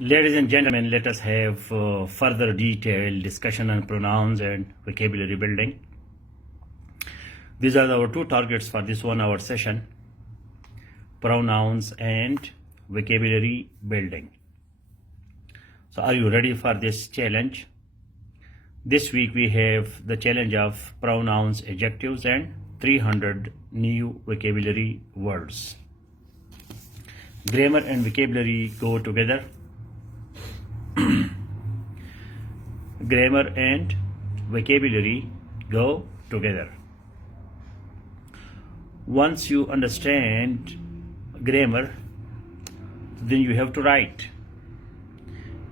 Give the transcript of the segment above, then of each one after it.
Ladies and gentlemen, let us have further detailed discussion on pronouns and vocabulary building. These are our two targets for this 1 hour session: pronouns and vocabulary building. So are you ready for this challenge? This week we have the challenge of pronouns, adjectives and 300 new vocabulary words. Grammar and vocabulary go together. Grammar and vocabulary go together. Once you understand grammar, then you have to write.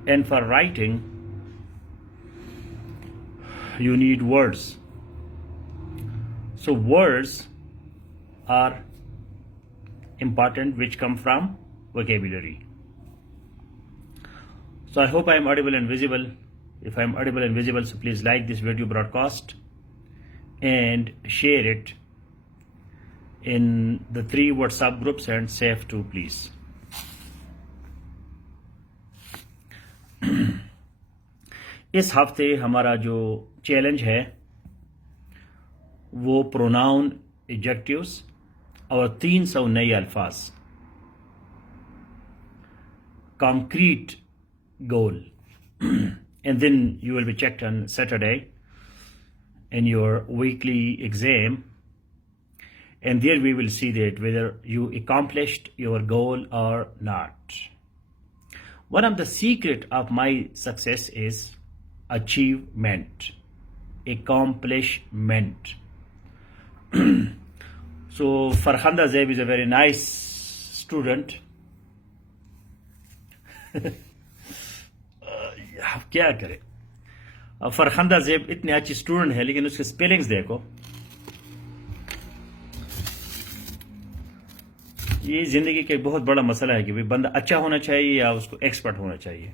And for writing, you need words. So words are important, which come from vocabulary. So I hope I am audible and visible. If I am audible and visible, so please like this video broadcast and share it in the 3 WhatsApp groups and save too, please. इस हफ्ते हमारा जो challenge है वो pronoun, adjectives और 300 नए अल्फाज. Concrete goal. And then you will be checked on Saturday in your weekly exam, and there we will see that whether you accomplished your goal or not. One of the secret of my success is achievement, accomplishment. So Farhanda Zeib is a very nice student. अब क्या करें. अब फरखंदा ज़ेब इतनी अच्छी student है, लेकिन उसके spellings देखो. ये जिंदगी का एक बहुत बड़ा मसला है कि भाई बंदा अच्छा होना चाहिए या उसको एक्सपर्ट होना चाहिए.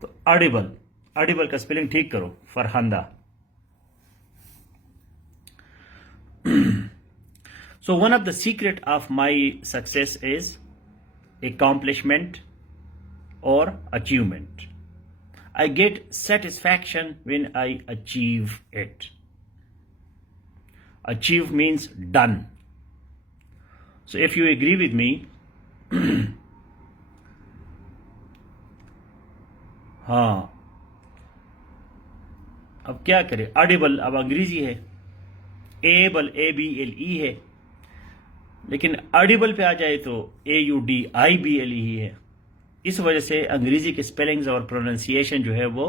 तो ऑडिबल का स्पेलिंग ठीक करो, Farkhanda. So one of the secret of my success is accomplishment or achievement. I get satisfaction when I achieve it. Achieve means done. So if you agree with me, हाँ, अब क्या करें. ऑडिबल अब अंग्रेजी है, एबल ABLE है, लेकिन Audible पे आ जाए तो AUDIBLE ही है. इस वजह से अंग्रेजी के स्पेलिंग्स और प्रोनाउंसिएशन जो है वो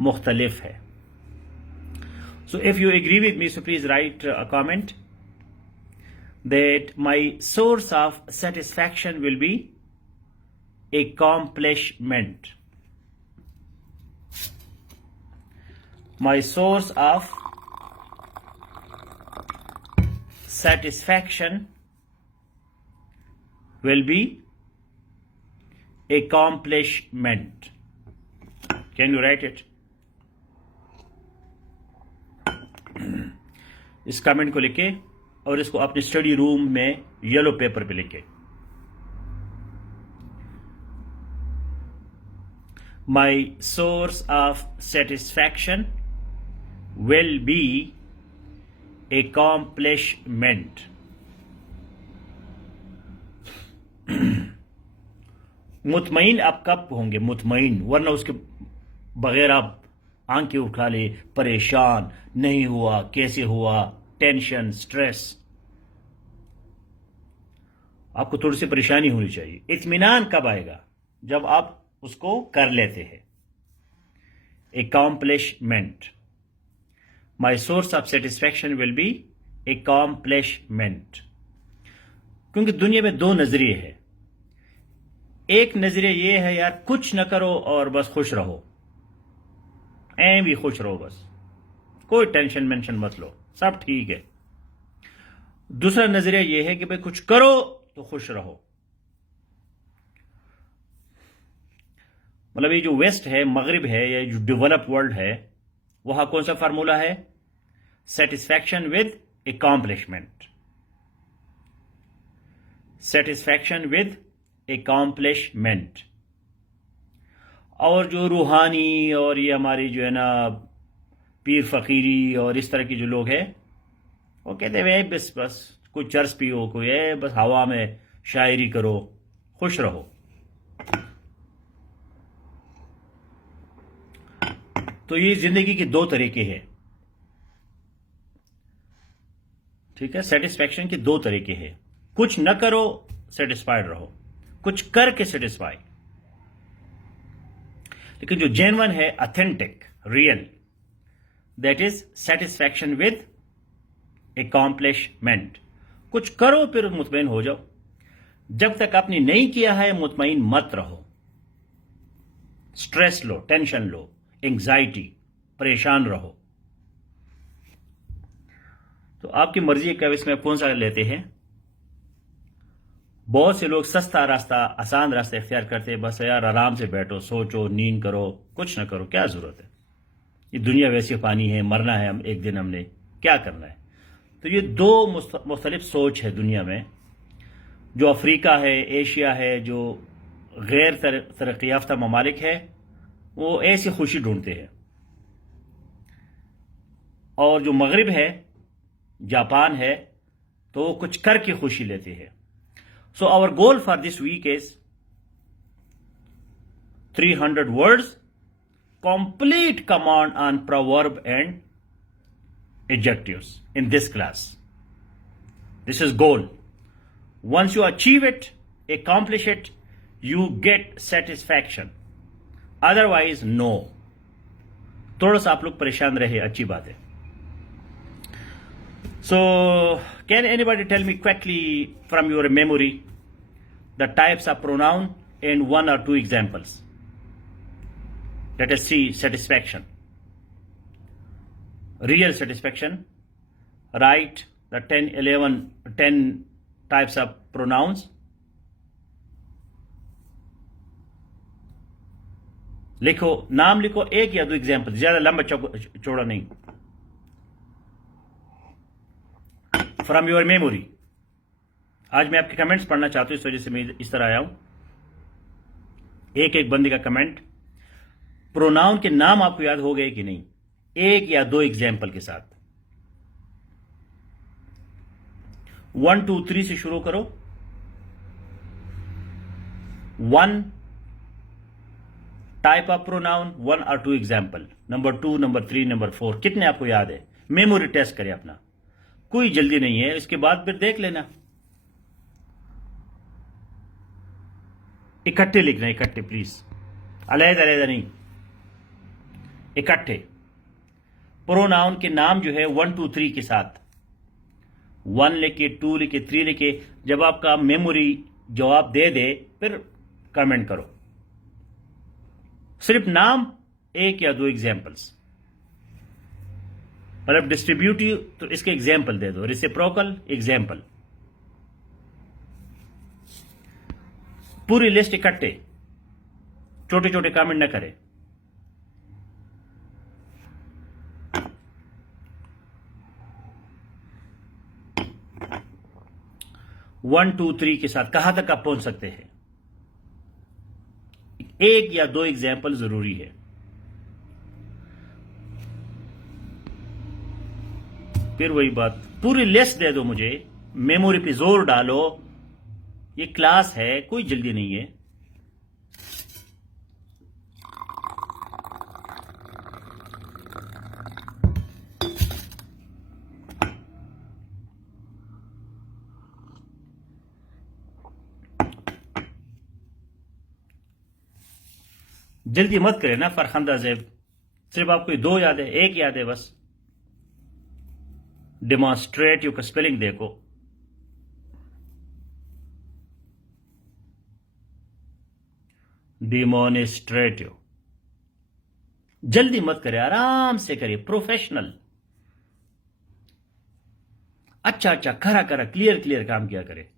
मुख्तलिफ है. So if you agree with me, so please write a comment that my source of satisfaction will be accomplishment. My source of satisfaction will be accomplishment. Can you write it? इस comment को लिखे और इसको अपने study room में yellow paper पे लिखे. My source of satisfaction will be accomplishment. मुतमईन आप कब होंगे? मुतमईन, वरना उसके बगैर आप आंखें उठा ले, परेशान नहीं हुआ, कैसे हुआ, टेंशन, स्ट्रेस. आपको थोड़ी सी परेशानी होनी चाहिए. इत्मीनान कब आएगा? जब आप उसको कर लेते हैं. accomplishment. My source of satisfaction will be accomplishment. क्योंकि दुनिया में 2 नजरिए हैं. एक नजरिया ये है यार कुछ न करो और बस खुश रहो, ऐं भी खुश रहो, बस कोई टेंशन मेंशन मत लो, सब ठीक है. दूसरा नजरिया ये है कि भाई कुछ करो तो खुश रहो. मतलब ये जो वेस्ट है, मगरिब है, या जो डेवलप वर्ल्ड है, वहां कौन सा फार्मूला है? Satisfaction with accomplishment. Satisfaction with accomplishment. और जो रूहानी और ये हमारी जो है ना पीर फकीरी और इस तरह की जो लोग हैं, वो कहते हैं बस बस कोई चर्च पियो, कोई है बस हवा में शायरी करो, खुश रहो। तो ये जिंदगी के दो तरीके हैं, ठीक है। सेटिस्फैक्शन के दो तरीके हैं, कुछ न करो सेटिस्फाइड रहो, कुछ करके सेटिस्फाई। लेकिन जो जेन्युइन है, authentic, real, that is satisfaction with accomplishment. कुछ करो फिर मुतमईन हो जाओ। जब तक आपने नहीं किया है मुतमईन मत रहो। स्ट्रेस लो, टेंशन लो, एंग्जाइटी, परेशान रहो। तो आपकी मर्जी है कब इसमें कौन सा लेते हैं। बहुत से लोग सस्ता रास्ता, आसान रास्ता इख्तियार करते हैं, बस यार आराम से बैठो, सोचो, नींद करो, कुछ ना करो, क्या जरूरत है, ये दुनिया वैसी पानी है, मरना है, हम एक दिन हमने क्या करना है। तो ये दो मुख्तलिफ सोच है दुनिया में। जो अफ्रीका है, एशिया है, जो गैर तरक्की याफ्ता ममालिक है, वो ऐसी खुशी ढूंढते हैं। और जो मगरिब है, जापान है, तो वो कुछ करके खुशी लेते हैं। So our goal for this week is 300 words, complete command on proverb and adjectives in this class. This is goal. Once you achieve it, accomplish it, you get satisfaction. Otherwise, no. थोड़ा सा आप लोग परेशान रहे, अच्छी बात है। So, can anybody tell me quickly from your memory the types of pronoun and one or two examples? Let us see satisfaction. Real satisfaction. Write the 10 types of pronouns. लिखो, नाम लिखो, एक या दो एग्जाम्पल, ज्यादा लंबा चौड़ा नहीं। From your memory. आज मैं आपके कमेंट्स पढ़ना चाहता हूं, इस वजह से मैं इस तरह आया हूं। एक एक बंदे का कमेंट। प्रोनाउन के नाम आपको याद हो गए कि नहीं, एक या दो एग्जाम्पल के साथ। 1 2 3 से शुरू करो। 1 टाइप ऑफ प्रोनाउन, 1 और 2 एग्जाम्पल। नंबर 2, नंबर 3, नंबर 4, कितने आपको याद है। मेमोरी टेस्ट करें अपना, कोई जल्दी नहीं है, इसके बाद फिर देख लेना। इकट्ठे लिखना, इकट्ठे प्लीज, अलग-अलग अलग नहीं, इकट्ठे। प्रोनाउन के नाम जो है 1 2 3 के साथ, 1 लिखे, 2 लिखे, 3 लिखे। जब आपका मेमोरी जवाब दे दे फिर कमेंट करो। सिर्फ नाम, एक या दो एग्जाम्पल्स। मतलब डिस्ट्रीब्यूटिव तो इसके एग्जाम्पल दे दो, रेसिप्रोकल एग्जाम्पल। पूरी लिस्ट इकट्ठे, छोटे छोटे कमेंट न करें। वन टू थ्री के साथ कहां तक आप पहुंच सकते हैं, एक या दो एग्जाम्पल जरूरी है। फिर वही बात, पूरी लिस्ट दे दो मुझे, मेमोरी पे जोर डालो। ये क्लास है, कोई जल्दी नहीं है। जल्दी मत करें ना फरखंदा ज़ैब, सिर्फ आपको दो याद है, एक याद है बस। डेमोन्स्ट्रेटिव का स्पेलिंग देखो। डेमोन्स्ट्रेटिव। जल्दी मत करें, आराम से करिए, प्रोफेशनल। अच्छा अच्छा, खरा खरा, क्लियर क्लियर काम किया करें।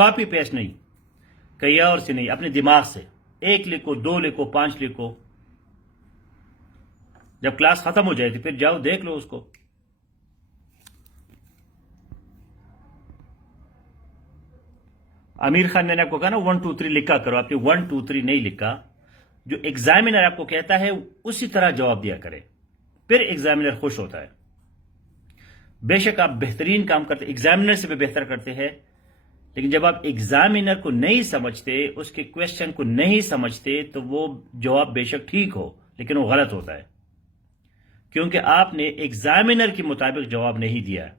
कॉपी पेस्ट नहीं, कहीं और से नहीं, अपने दिमाग से 1 लिखो, 2 लिखो, 5 लिखो। जब क्लास खत्म हो जाए तो फिर जाओ देख लो उसको। आमिर खान, मैंने आपको कहा ना 1 2 3 लिखा करो, आपने 1 2 3 नहीं लिखा। जो एग्जामिनर आपको कहता है उसी तरह जवाब दिया करे, फिर एग्जामिनर खुश होता है। बेशक आप बेहतरीन काम करते, एग्जामिनर से भी बेहतर करते हैं, लेकिन जब आप एग्जामिनर को नहीं समझते, उसके क्वेश्चन को नहीं समझते, तो वो जवाब बेशक ठीक हो लेकिन वो गलत होता है, क्योंकि आपने एग्जामिनर के मुताबिक जवाब नहीं दिया।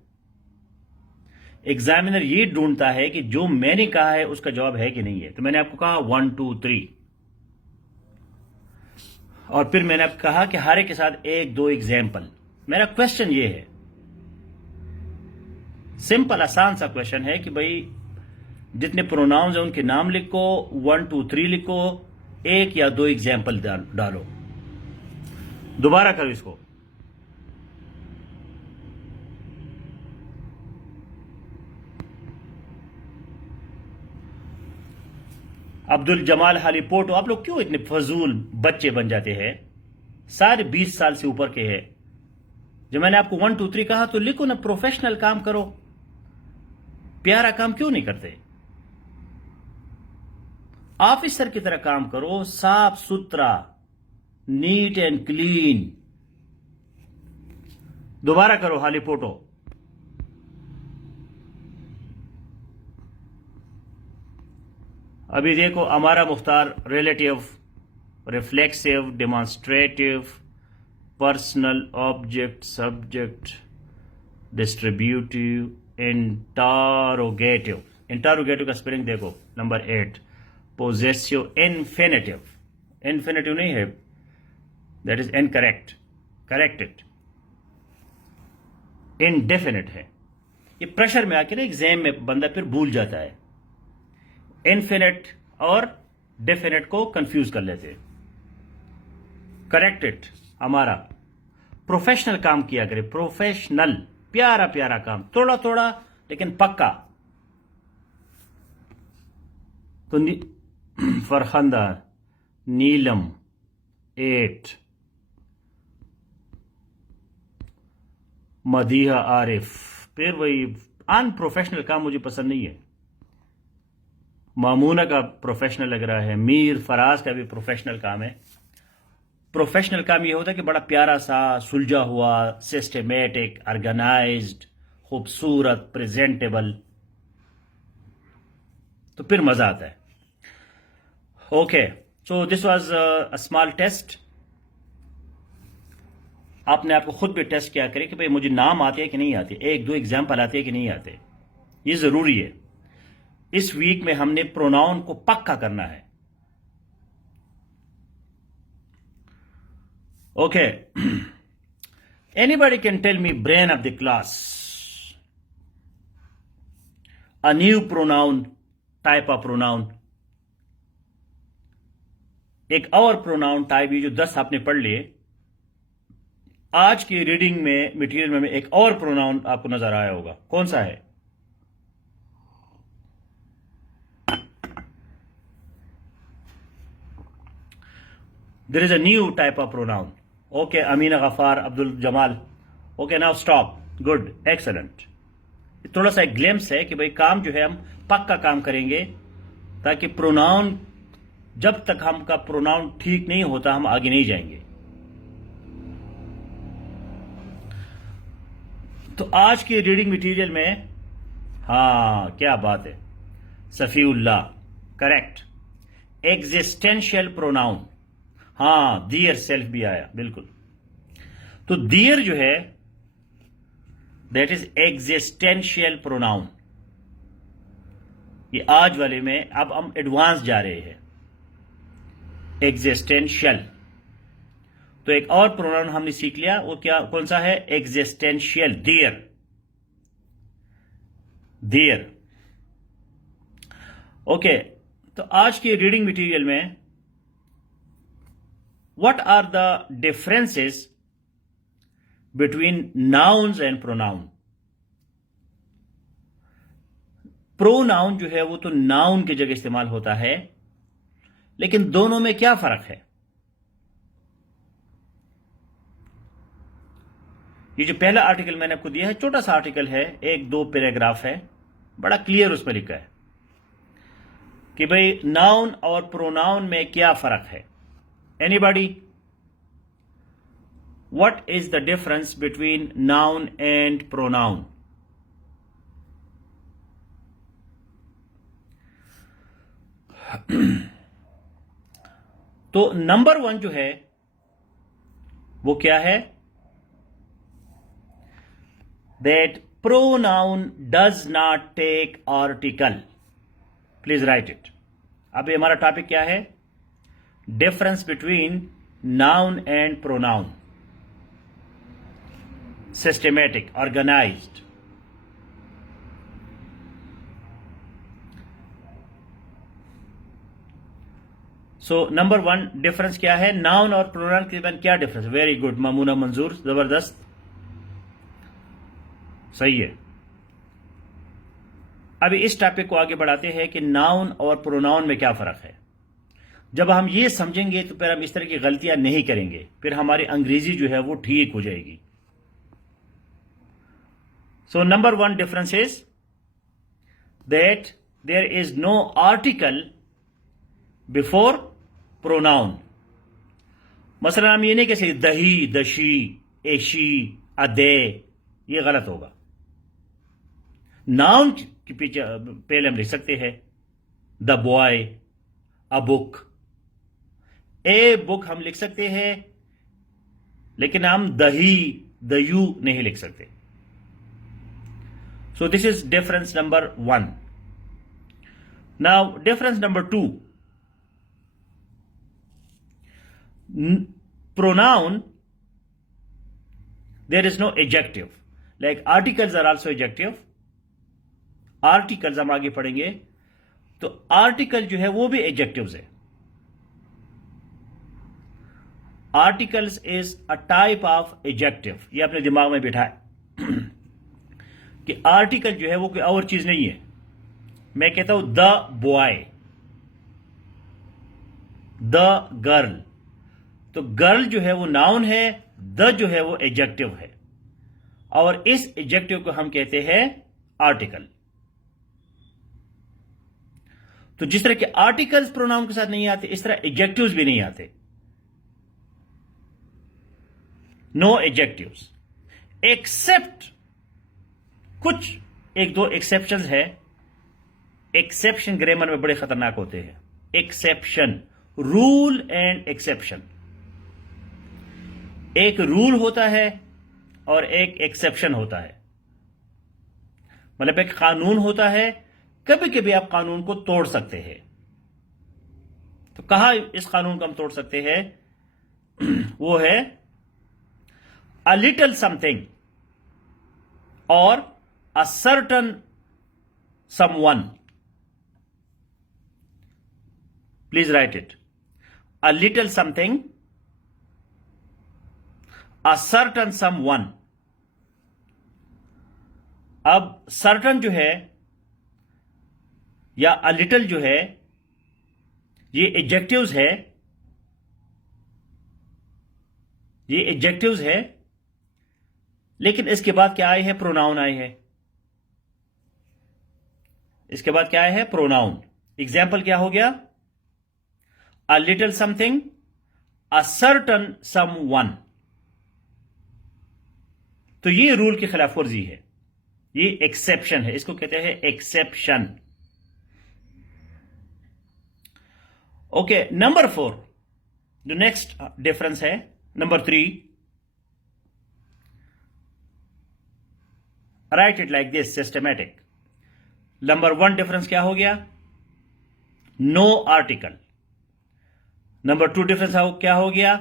एग्जामिनर ये ढूंढता है कि जो मैंने कहा है उसका जवाब है कि नहीं है। तो मैंने आपको कहा 1 2 3, और फिर मैंने आपको कहा कि हर एक के साथ 1 2 एग्जाम्पल। मेरा क्वेश्चन ये है, सिंपल आसान सा क्वेश्चन है कि भाई जितने प्रोनाउंस हैं उनके नाम लिखो, 1 2 3 लिखो, 1 या 2 एग्जाम्पल डालो। दोबारा करो इसको। अब्दुल जमाल हालीपोटो, आप लोग क्यों इतने फजूल बच्चे बन जाते हैं? सारे 20 साल से ऊपर के हैं। जब मैंने आपको 1 2 3 कहा तो लिखो ना, प्रोफेशनल काम करो, प्यारा काम क्यों नहीं करते? ऑफिसर की तरह काम करो, साफ सुथरा, नीट एंड क्लीन। दोबारा करो हालीपोटो। अभी देखो, हमारा Mukhtar relative, reflexive, demonstrative, personal, object, subject, distributive, interrogative. Interrogative का स्पेलिंग देखो, नंबर 8। पोजेसिव इन्फिनेटिव, इन्फिनेटिव नहीं है, that is incorrect, corrected. Indefinite है। ये प्रेशर में आके ना एग्जाम में बंदा फिर भूल जाता है, इनफिनिट और डेफिनेट को कंफ्यूज कर लेते हैं। करेक्टेड हमारा। प्रोफेशनल काम किया करे, प्रोफेशनल, प्यारा प्यारा काम, थोड़ा थोड़ा लेकिन पक्का। तो फरखंदा, नीलम 8, मदीहा आरिफ। फिर वही अनप्रोफेशनल काम मुझे पसंद नहीं है। मामूना का प्रोफेशनल लग रहा है, मीर फराज का भी प्रोफेशनल काम है। प्रोफेशनल काम ये होता है कि बड़ा प्यारा सा, सुलझा हुआ, सिस्टमेटिक, ऑर्गेनाइज्ड, खूबसूरत, प्रेजेंटेबल, तो फिर मजा आता है। Okay, so this was a small test. आपने आपको खुद भी टेस्ट किया करें कि भाई मुझे नाम आते हैं कि नहीं आते, 1 2 एग्जाम्पल आते हैं कि नहीं आते। ये जरूरी है। इस वीक में हमने प्रोनाउन को पक्का करना है। Okay, anybody can tell me brain of the class, a new pronoun, type of pronoun. एक और प्रोनाउन टाइप, ये जो 10 आपने पढ़ लिए, आज की रीडिंग में मटेरियल में एक और प्रोनाउन आपको नजर आया होगा। कौन सा है? There is a new type of pronoun. Okay, Amina Ghaffar, Abdul Jamal. Okay, now stop. Good, excellent. थोड़ा सा एक ग्लिम्स है कि भाई काम जो है हम पक्का काम करेंगे, ताकि प्रोनाउन, जब तक हमका प्रोनाउन ठीक नहीं होता हम आगे नहीं जाएंगे। तो आज की रीडिंग मटेरियल में, हाँ क्या बात है, सफीउल्लाह, करेक्ट। एग्जिस्टेंशियल प्रोनाउन, हाँ दियर सेल्फ भी आया, बिल्कुल। तो दियर जो है दैट इज एग्जिस्टेंशियल प्रोनाउन। ये आज वाले में, अब हम एडवांस जा रहे हैं, एग्जिस्टेंशियल। तो एक और प्रोनाउन हमने सीख लिया, वो क्या, कौन सा है? एग्जिस्टेंशियल, दियर, दियर। ओके, तो आज की रीडिंग मटेरियल में what are the differences between nouns and pronoun? Pronoun जो है वो तो नाउन की जगह इस्तेमाल होता है, लेकिन दोनों में क्या फर्क है? ये जो पहला आर्टिकल मैंने आपको दिया है, छोटा सा आर्टिकल है, 1-2 पैराग्राफ है, बड़ा क्लियर उसमें लिखा है कि भाई नाउन और प्रोनाउन में क्या फर्क है। Anybody, what is the difference between noun and pronoun? तो नंबर 1 जो है वो क्या है? That pronoun does not take article. Please write it. अब ये हमारा टॉपिक क्या है? Difference between noun and pronoun, systematic, organised. So number 1 difference क्या है? नाउन और प्रोनाउन के बीच क्या डिफरेंस? वेरी गुड मामूना मंजूर, जबरदस्त, सही है। अभी इस टॉपिक को आगे बढ़ाते हैं कि नाउन और प्रोनाउन में क्या फर्क है। जब हम ये समझेंगे तो फिर हम इस तरह की गलतियां नहीं करेंगे, फिर हमारी अंग्रेजी जो है वो ठीक हो जाएगी। So number 1 difference is that there is no article before pronoun. मसलन हम ये नहीं कह सकते दही, दशी, एशी, अदे, ये गलत होगा। नाउन के पीछे पहले हम लिख सकते हैं the boy, a book. A book हम लिख सकते हैं, लेकिन हम दही, दयू नहीं लिख सकते। So this is difference number 1। Now difference number 2, pronoun there is no adjective, like articles are also adjective। Articles हम आगे पढ़ेंगे तो आर्टिकल जो है वो भी एडजेक्टिव्स है। Articles is a type of adjective. ये अपने दिमाग में बिठाए कि आर्टिकल जो है वो कोई और चीज नहीं है। मैं कहता हूं द बॉय, द गर्ल, तो गर्ल जो है वो नाउन है, द जो है वो एडजेक्टिव है, और इस एडजेक्टिव को हम कहते हैं आर्टिकल। तो जिस तरह के आर्टिकल्स प्रोनाउन के साथ नहीं आते, इस तरह एडजेक्टिव्स भी नहीं आते। नो एडजेक्टिव्स एक्सेप्ट कुछ 1-2 एक्सेप्शंस है। एक्सेप्शन ग्रामर में बड़े खतरनाक होते हैं। Exception, rule and exception. एक रूल होता है और एक एक्सेप्शन होता है। मतलब एक कानून होता है, कभी कभी आप कानून को तोड़ सकते हैं। तो कहां इस कानून को हम तोड़ सकते हैं? वो है अ लिटिल समथिंग और a certain someone. Please write it. A little something, a certain someone. अब सर्टन जो है या अ लिटिल जो है, ये एडजेक्टिव्स है, ये एडजेक्टिव्स है, लेकिन इसके बाद क्या आए हैं? प्रोनाउन आए हैं। इसके बाद क्या आए हैं? प्रोनाउन। एग्जाम्पल क्या हो गया? A little something, a certain someone. तो ये रूल की खिलाफ वर्जी है, ये एक्सेप्शन है, इसको कहते हैं एक्सेप्शन। ओके, नंबर 4 जो नेक्स्ट डिफरेंस है, number 3, right it like this, systematic. Number 1 difference क्या हो गया? No article. नंबर 2 डिफरेंस क्या हो गया?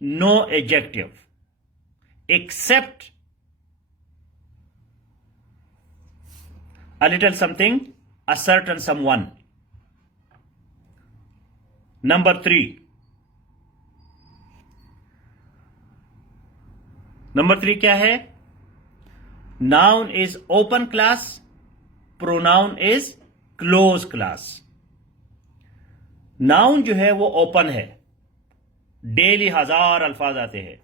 No adjective except a little something, a certain someone. Number 3. नंबर 3 क्या है? Noun is open class, pronoun is close class. Noun जो है वो ओपन है, डेली 1000 अल्फाज आते हैं।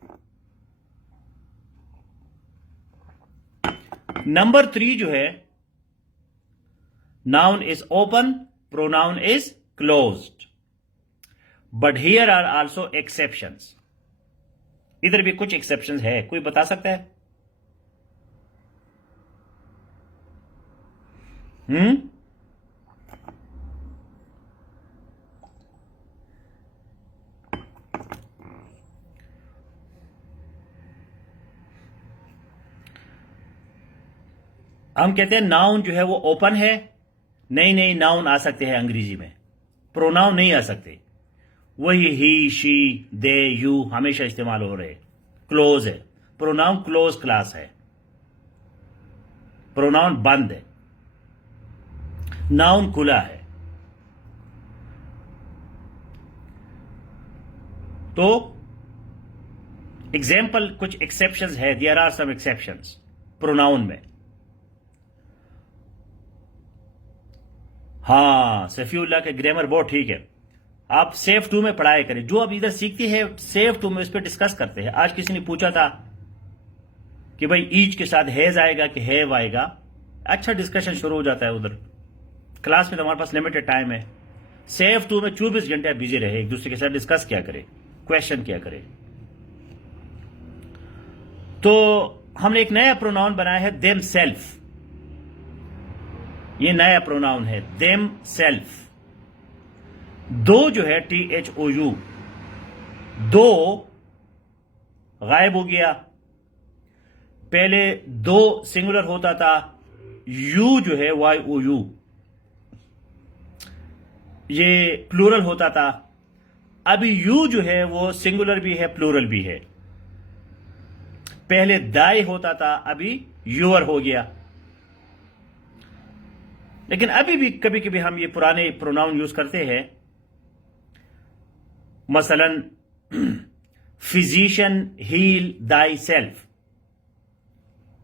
नंबर 3 जो है, noun is open, pronoun is closed, but here are also exceptions. इधर भी कुछ एक्सेप्शंस है, कोई बता सकता है? हम कहते हैं नाउन जो है वो ओपन है। नहीं, नाउन आ सकते हैं अंग्रेजी में, प्रोनाउन नहीं आ सकते। वही ही, शी, दे, यू हमेशा इस्तेमाल हो रहे। क्लोज है, प्रोनाउन क्लोज क्लास है, प्रोनाउन बंद है, नाउन खुला है। तो एग्जाम्पल, कुछ एक्सेप्शंस है, there are some exceptions pronoun में। हाँ, सफीउल्लाह के ग्रामर बहुत ठीक है। आप सेफ 2 में पढ़ाया करें, जो आप इधर सीखती है सेफ 2 में उस पर डिस्कस करते हैं। आज किसी ने पूछा था कि भाई ईच के साथ हैज आएगा कि हैव आएगा, अच्छा डिस्कशन शुरू हो जाता है उधर। क्लास में तो हमारे पास लिमिटेड टाइम है। सेफ 2 में 24 घंटे आप बिजी रहे, एक दूसरे के साथ डिस्कस किया करें, क्वेश्चन किया करें। तो हमने एक नया प्रोनाउन बनाया है, देम सेल्फ। ये नया प्रोनाउन है, देम सेल्फ। दो जो है THOU, दो गायब हो गया। पहले दो सिंगुलर होता था, यू जो है YOU ये प्लूरल होता था। अभी यू जो है वो सिंगुलर भी है, प्लूरल भी है। पहले दाई होता था, अभी यूअर हो गया। लेकिन अभी भी कभी कभी हम ये पुराने प्रोनाउन यूज करते हैं। मसलन physician heal thyself,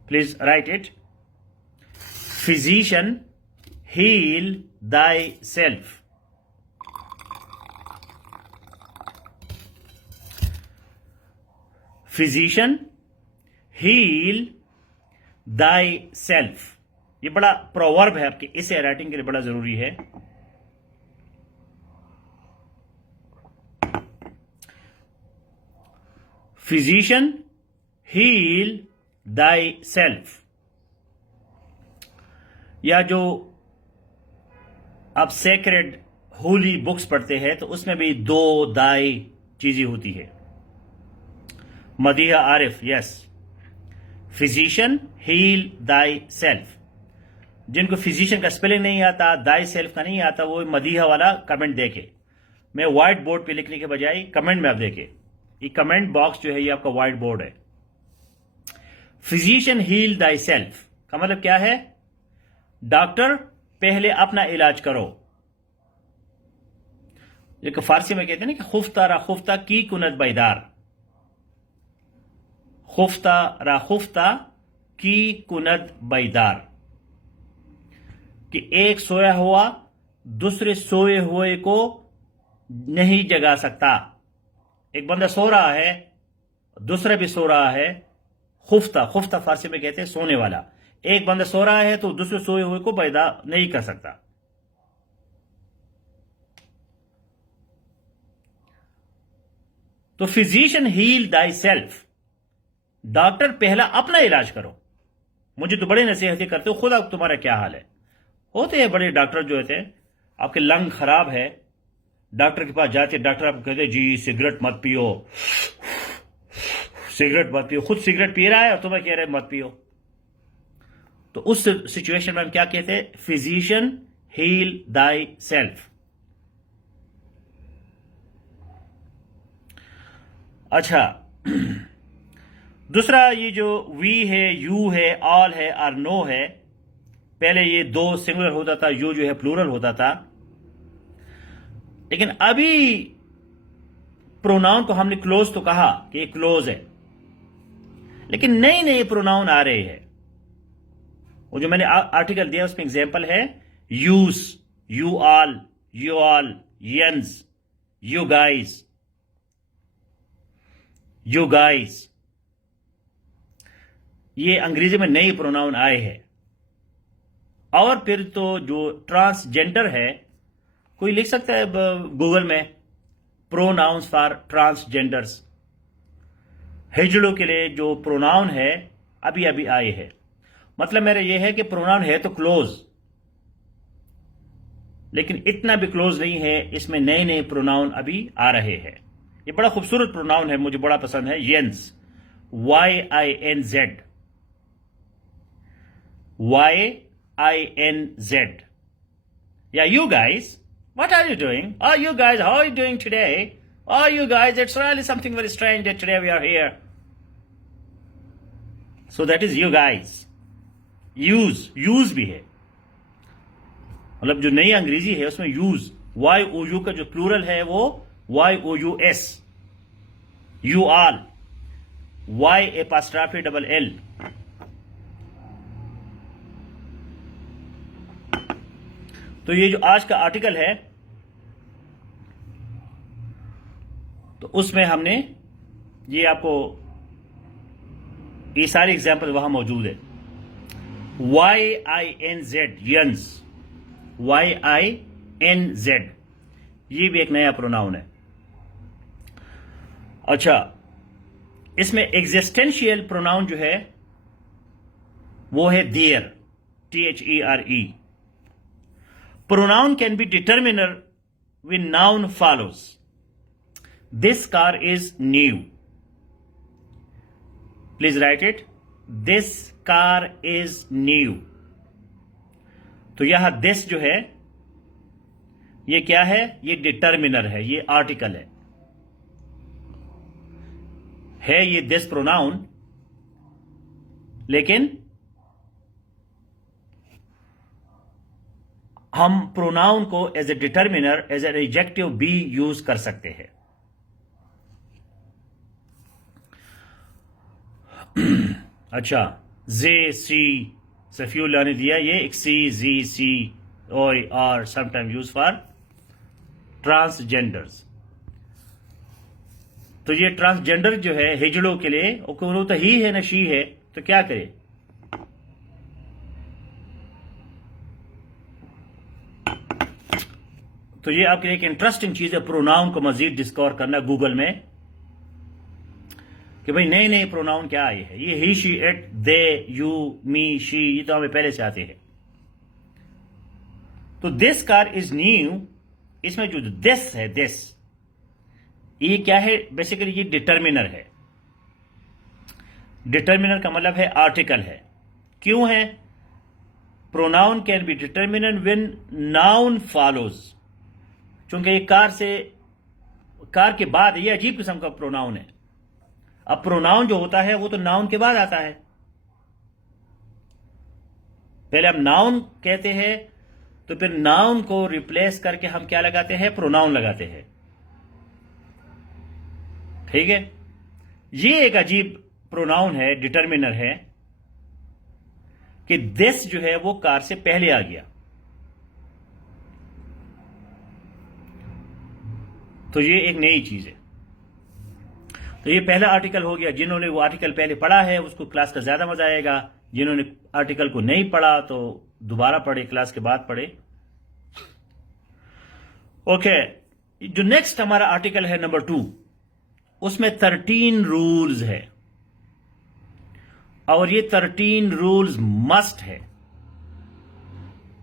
please write it. Physician heal thyself. Physician heal thyself. ये बड़ा प्रोवर्ब है, आपके इसे राइटिंग के लिए बड़ा जरूरी है। Physician heal thyself. या जो आप सेक्रेड होली बुक्स पढ़ते हैं तो उसमें भी दो दाई चीजें होती है। Madiha Arif, yes, physician heal thyself. जिनको फिजिशियन का स्पेलिंग नहीं आता, दाई सेल्फ का नहीं आता, वो मदीहा वाला कमेंट देके, मैं व्हाइट बोर्ड पे लिखने के बजाय कमेंट में आप देखे, ये कमेंट बॉक्स जो है ये आपका व्हाइट बोर्ड है। फिजिशियन हील दाई सेल्फ का मतलब क्या है? डॉक्टर पहले अपना इलाज करो। एक फारसी में कहते हैं ना कि खुफ्ता रा खुफ्ता की कुनत बैदार। खुफ्ता रा खुफ्ता की कुनत बैदार, कि एक सोया हुआ दूसरे सोए हुए को नहीं जगा सकता। एक बंदा सो रहा है, दूसरा भी सो रहा है। खुफ्ता, खुफ्ता फारसी में कहते हैं सोने वाला। एक बंदा सो रहा है तो दूसरे सोए हुए को पैदा नहीं कर सकता। तो physician heal thyself, doctor पहला अपना इलाज करो। मुझे तो बड़े नसीहतें करते हो, खुदा तुम्हारा क्या हाल है। होते हैं बड़े डॉक्टर जो होते हैं, आपके लंग खराब है, डॉक्टर के पास जाते, डॉक्टर आपको कहते जी सिगरेट मत पियो, सिगरेट मत पियो। खुद सिगरेट पी रहा है और तुम्हें कह रहे मत पियो। तो उस सिचुएशन में हम क्या कहते हैं? Physician heal thyself. अच्छा, दूसरा ये जो वी है, यू है, ऑल है और नो है, पहले ये दो सिंगुलर होता था, यू जो है प्लूरल होता था। लेकिन अभी प्रोनाउन को हमने क्लोज तो कहा कि ये क्लोज है, लेकिन नए नए प्रोनाउन आ रहे हैं। वो जो मैंने आर्टिकल दिया उसमें एग्जाम्पल है use, you all, Jens, you guys, ये अंग्रेजी में नई प्रोनाउन आए हैं। और फिर तो जो ट्रांसजेंडर है, कोई लिख सकता है गूगल में प्रोनाउंस फॉर ट्रांसजेंडर्स। हिजड़ों के लिए जो प्रोनाउन है अभी अभी आए हैं। मतलब मेरा यह है कि प्रोनाउन है तो क्लोज, लेकिन इतना भी क्लोज नहीं है, इसमें नए नए प्रोनाउन अभी आ रहे हैं। ये बड़ा खूबसूरत प्रोनाउन है, मुझे बड़ा पसंद है, येंस, YINZ, YINZ। या you guys, what are you doing? Oh, you guys, how are you doing today? Oh, you guys, it's really something very strange that today we are here. So that is you guys. Use भी है, मतलब जो नई अंग्रेजी है उसमें use, YOU का जो प्लूरल है वो YOUS, यू ऑल, YAPOSTROPHE तो ये जो आज का आर्टिकल है तो उसमें हमने ये आपको ये सारे एग्जाम्पल वहां मौजूद है। YINZ, यंस, YINZ, ये भी एक नया प्रोनाउन है। अच्छा, इसमें एग्जिस्टेंशियल प्रोनाउन जो है वो है there, THERE। Pronoun can be determiner when noun follows. This car is new. Please write it. This car is new. तो यहां this जो है ये क्या है? ये डिटर्मिनर है, ये आर्टिकल है ये this प्रोनाउन, लेकिन हम प्रोनाउन को as a determiner, as a adjective भी यूज कर सकते हैं। अच्छा, जे, सी, सफीउल्लाह ने दिया ये एक सी, G, C, oy, are sometime use for transgenders. तो ये ट्रांसजेंडर जो है हिजड़ों के लिए, वो तो ही है ना शी है, तो क्या करे? तो ये आपके लिए एक इंटरेस्टिंग चीज है प्रोनाउन को मजीद डिस्कवर करना गूगल में कि भाई नए नए प्रोनाउन क्या आए हैं। ये he, she, it, they, you, me, she, ये तो हमें पहले से आते हैं। तो दिस कार इज न्यू, इसमें जो दिस है, दिस ये क्या है? बेसिकली ये डिटर्मिनर है। डिटर्मिनर का मतलब है आर्टिकल है। क्यों है? Pronoun can be determiner when noun follows. चूंकि ये कार के बाद, ये अजीब किस्म का प्रोनाउन है। अब प्रोनाउन जो होता है वो तो नाउन के बाद आता है। पहले हम नाउन कहते हैं, तो फिर नाउन को रिप्लेस करके हम क्या लगाते हैं? प्रोनाउन लगाते हैं। ठीक है, ये एक अजीब प्रोनाउन है, डिटर्मिनर है कि दिस जो है वो कार से पहले आ गया। तो ये एक नई चीज है। तो ये पहला आर्टिकल हो गया। जिन्होंने वो आर्टिकल पहले पढ़ा है उसको क्लास का ज्यादा मजा आएगा। जिन्होंने आर्टिकल को नहीं पढ़ा तो दोबारा पढ़े, क्लास के बाद पढ़े। ओके, जो नेक्स्ट हमारा आर्टिकल है नंबर 2, उसमें 13 रूल्स है और ये 13 रूल्स मस्ट है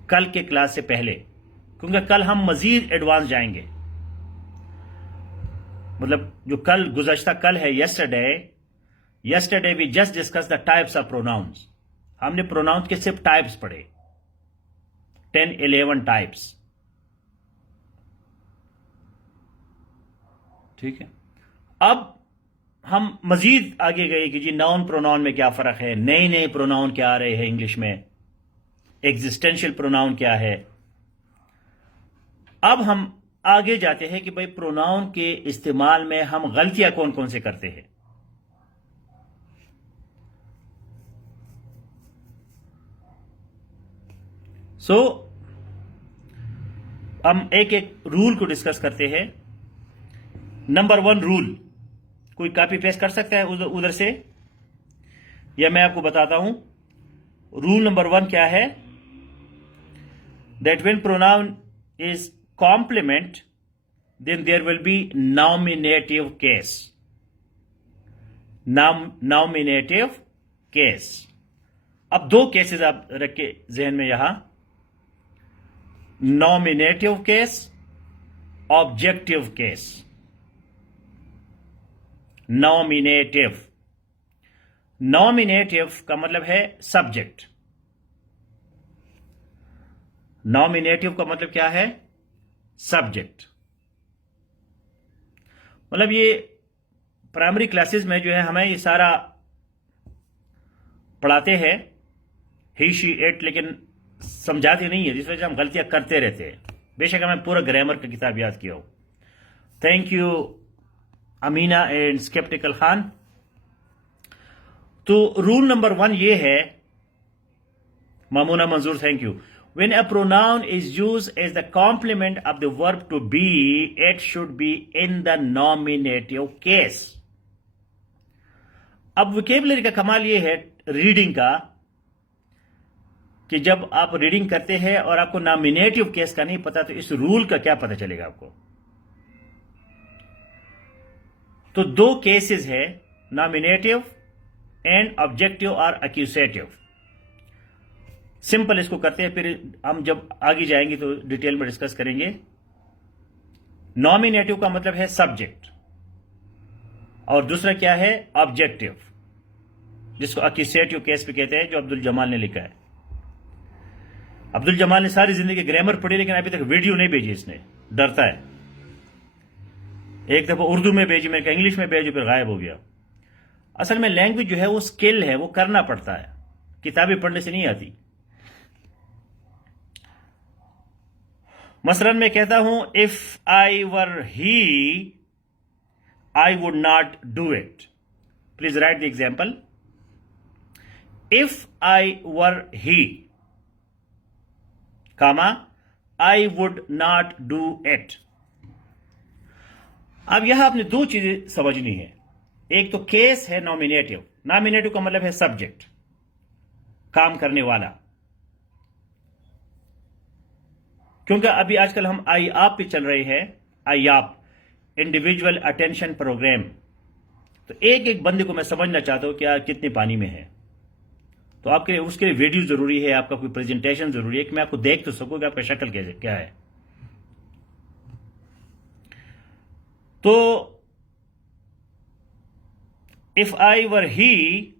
कल के क्लास से पहले, क्योंकि कल हम मजीद एडवांस जाएंगे। मतलब जो कल गुज़श्ता कल है, yesterday we just discuss the types of pronouns. हमने प्रोनाउंस के सिर्फ टाइप्स पढ़े, 10-11 टाइप्स। ठीक है, अब हम मजीद आगे गए कि जी नाउन प्रोनाउन में क्या फर्क है, नए नए प्रोनाउन क्या आ रहे हैं इंग्लिश में, एग्जिस्टेंशियल प्रोनाउन क्या है। अब हम आगे जाते हैं कि भाई प्रोनाउन के इस्तेमाल में हम गलतियां कौन कौन से करते हैं। सो हम एक एक रूल को डिस्कस करते हैं। नंबर 1 रूल, कोई कॉपी पेस्ट कर सकता है उधर से, या मैं आपको बताता हूं। रूल नंबर 1 क्या है? That when pronoun is complement then there will be nominative case. Nominative case. अब 2 केसेस आप रख के जहन में यहां, nominative case, objective case. Nominative का मतलब है सब्जेक्ट। नॉमिनेटिव का मतलब क्या है? सब्जेक्ट। मतलब ये प्राइमरी क्लासेस में जो है हमें ये सारा पढ़ाते हैं, ही शी इट, लेकिन समझाते नहीं है, जिस वजह से हम गलतियां करते रहते हैं। बेशक हमें पूरा ग्रामर का किताब याद किया हो। Thank you Amina and sceptical Khan. तो रूल नंबर 1 ये है, Mamuna Manzoor thank you. When a pronoun is used as the complement of the verb to be, it should be in the nominative case. अब वोकेबुलरी का कमाल ये है रीडिंग का, कि जब आप रीडिंग करते हैं और आपको नॉमिनेटिव केस का नहीं पता, तो इस रूल का क्या पता चलेगा आपको? तो 2 केसेस है, नॉमिनेटिव एंड ऑब्जेक्टिव और एक्यूसेटिव। सिंपल इसको करते हैं, फिर हम जब आगे जाएंगे तो डिटेल में डिस्कस करेंगे। नॉमिनेटिव का मतलब है सब्जेक्ट, और दूसरा क्या है? ऑब्जेक्टिव, जिसको एक्यूसेटिव केस भी कहते हैं, जो अब्दुल जमाल ने लिखा है। अब्दुल जमाल ने सारी जिंदगी ग्रामर पढ़ी, लेकिन अभी तक वीडियो नहीं भेजी इसने, डरता है। एक दफा उर्दू में भेजी, मैंने कहा इंग्लिश में भेजो, फिर गायब हो गया। असल में लैंग्वेज जो है वो स्किल है, वो करना पड़ता है, किताबें पढ़ने से नहीं आती। मसलन मैं कहता हूं, if I were he I would not do it. Please write the example. If I were he, comma, I would not do it. अब यहां आपने 2 चीजें समझनी है। एक तो केस है नॉमिनेटिव। नॉमिनेटिव का मतलब है सब्जेक्ट, काम करने वाला। क्योंकि अभी आजकल हम आई आप पे चल रहे हैं, आई आप, इंडिविजुअल अटेंशन प्रोग्राम। तो एक एक बंदे को मैं समझना चाहता हूं क्या कितने पानी में है। तो आपके उसके लिए वीडियो जरूरी है, आपका कोई प्रेजेंटेशन जरूरी है, कि मैं आपको देख तो सकूं कि आपका शक्ल क्या है। तो if I were he